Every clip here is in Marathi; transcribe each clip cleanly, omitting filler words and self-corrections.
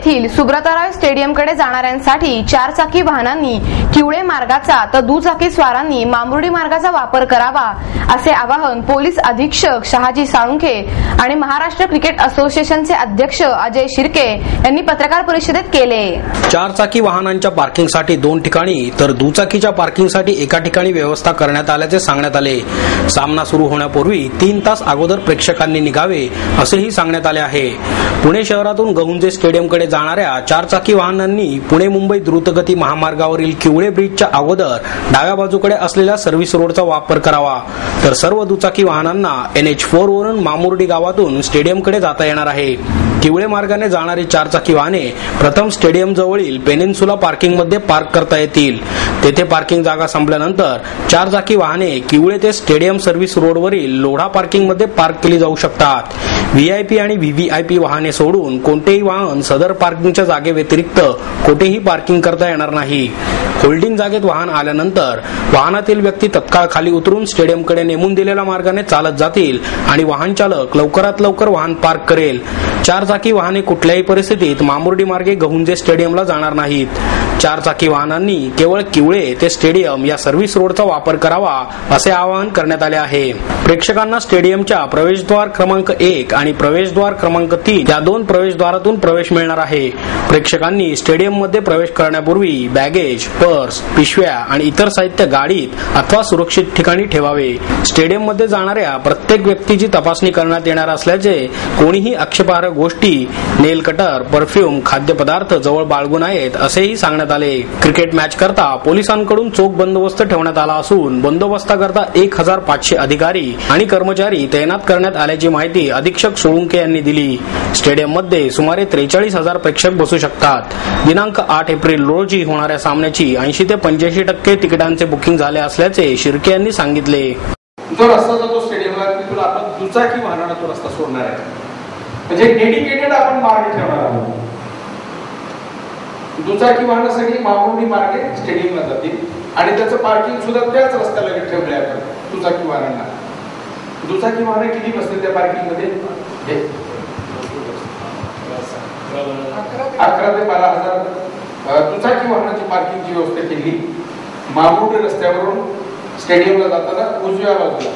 येथील सुब्रतराव स्टेडियमकडे जाणाऱ्यांसाठी चारचाकी वाहनांनी किवळे मार्गाचा तर दुचाकी स्वारांनी मामुर्डी मार्गाचा वापर करावा असे आवाहन पोलीस अधीक्षक शहाजी साळुंखे आणि महाराष्ट्र क्रिकेट असोसिएशनचे अध्यक्ष अजय शिर्के यांनी पत्रकार परिषदेत केले। चारचाकी वाहनांच्या पार्किंगसाठी 2 ठिकाणी तर दुचाकीच्या पार्किंगसाठी एका ठिकाणी व्यवस्था करण्यात आल्याचे सांगण्यात आले। सामना सुरू होण्यापूर्वी 3 तास अगोदर प्रेक्षकांनी निघावे असेही सांगण्यात आले आहे। पुणे शहरातून गहुंजे स्टेडियमकडे जाणाऱ्या चारचाकी वाहनांनी पुणे मुंबई द्रुतगती महामार्गावरील किवळे ब्रिजच्या अगोदर डाव्या बाजूकडे असलेल्या सर्व्हिस रोडचा वापर करावा, तर सर्व दुचाकी वाहनांना NH4 वरून मामुर्डी गावातून स्टेडियमकडे जाता येणार आहे। किवळे मार्गाने जाणारी चारचाकी वाहने प्रथम स्टेडियम जवळील पेनिन्सुला पार्किंग मध्ये पार्क करता येतील। तेथे पार्किंग जागा संपल्यानंतर चारचाकी वाहने किवळे ते स्टेडियम सर्व्हिस रोडवरील लोढा पार्किंग मध्ये पार्क केली जाऊ शकतात। VIP आणि VVIP वाहने सोडून कोणतेही वाहन सदर पार्किंगच्या जागे व्यतिरिक्त कोठेही पार्किंग करता येणार नाही। होल्डिंग जागेत वाहन आल्यानंतर वाहनातील व्यक्ती तत्काळ खाली उतरून स्टेडियमकडे नेमून दिलेल्या मार्गाने चालत जातील आणि वाहन चालक लवकरात लवकर वाहन पार्क करेल। चारचाकी वाहने कुठल्याही परिस्थितीत मामुर्डी मार्गे गहुंजे स्टेडियमला जाणार नाहीत। चारचाकी वाहनांनी केवळ किवळे ते स्टेडियम या सर्व्हिस रोडचा वापर करावा असे आवाहन करण्यात आले आहे। प्रेक्षकांना स्टेडियमच्या प्रवेशद्वार क्रमांक 1 आणि प्रवेशद्वार क्रमांक 3 या 2 प्रवेशद्वारातून प्रवेश मिळणार आहे। प्रेक्षकांनी स्टेडियम मध्ये प्रवेश करण्यापूर्वी बॅगेज, पर्स, पिशव्या आणि इतर साहित्य गाडीत अथवा सुरक्षित ठिकाणी ठेवावे। स्टेडियम मध्ये जाणाऱ्या प्रत्येक व्यक्तीची तपासणी करण्यात येणार असल्याचे, कोणीही आक्षेपार्ह गोष्टी, नेल कटर, परफ्यूम, खाद्यपदार्थ जवळ बाळगू नयेत असेही सांगण्यात आले। क्रिकेट मॅच करता पोलिसांकडून चोख बंदोबस्त ठेवण्यात आला असून बंदोबस्ताकरता 1500 अधिकारी आणि कर्मचारी तैनात करण्यात आल्याची माहिती अधीक्षक सोळुंके यांनी दिली। स्टेडियम मध्ये सुमारे 43,000 प्रेक्षक बसू शकतात। दिनांक 8 एप्रिल रोजी होणाऱ्या सामन्याची 80 ते 85% तिकिटांचे बुकिंग झाले असल्याचे शिर्के यांनी सांगितले। जो रस्ता जातो स्टेडियमला तिथून आपण दुचाकी वाहनांना तो रस्ता सोडणार आहे, म्हणजे डेडिकेटेड आपण मार्ग ठेवणार आहोत। दुचाकी वाहनं सगळी मामुर्डी मार्गे स्टेडियमला जातील आणि त्याचं पार्किंग सुद्धा त्याच रस्त्याला ठेवले आहे। दुचाकी वाहनांना दुचाकी वाहनं किती बसतील त्या पार्किंग मध्ये? 11 ते 12,000 दुचाकी वाहनांची पार्किंगची व्यवस्था केली। मामुर्डी रस्त्यावरून स्टेडियमला जाताना उजव्या बाजूला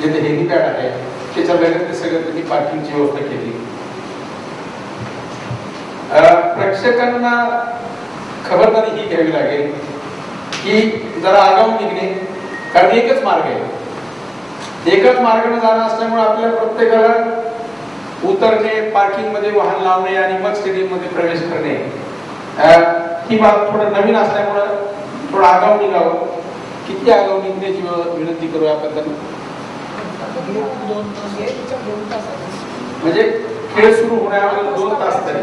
जिथे हेलिपॅड आहे त्याच्या लगत सगळं त्यांनी पार्किंगची व्यवस्था केली। प्रेक्षकांना खबरदारी ही घ्यावी लागेल की जरा आगाऊ निघणे, कारण एकच मार्ग आहे। एकच मार्गाने जाणं असल्यामुळे आपल्या प्रत्येकाला उतरणे, पार्किंग मध्ये वाहन लावणे आणि मग स्टेडियम मध्ये प्रवेश करणे ही बाब थोडं नवीन असल्यामुळे थोडं आगाऊ निघावं। किती आगाऊ निघण्याची विनंती करूया आपण? म्हणजे खेळ सुरू होण्यावर 2 तास तरी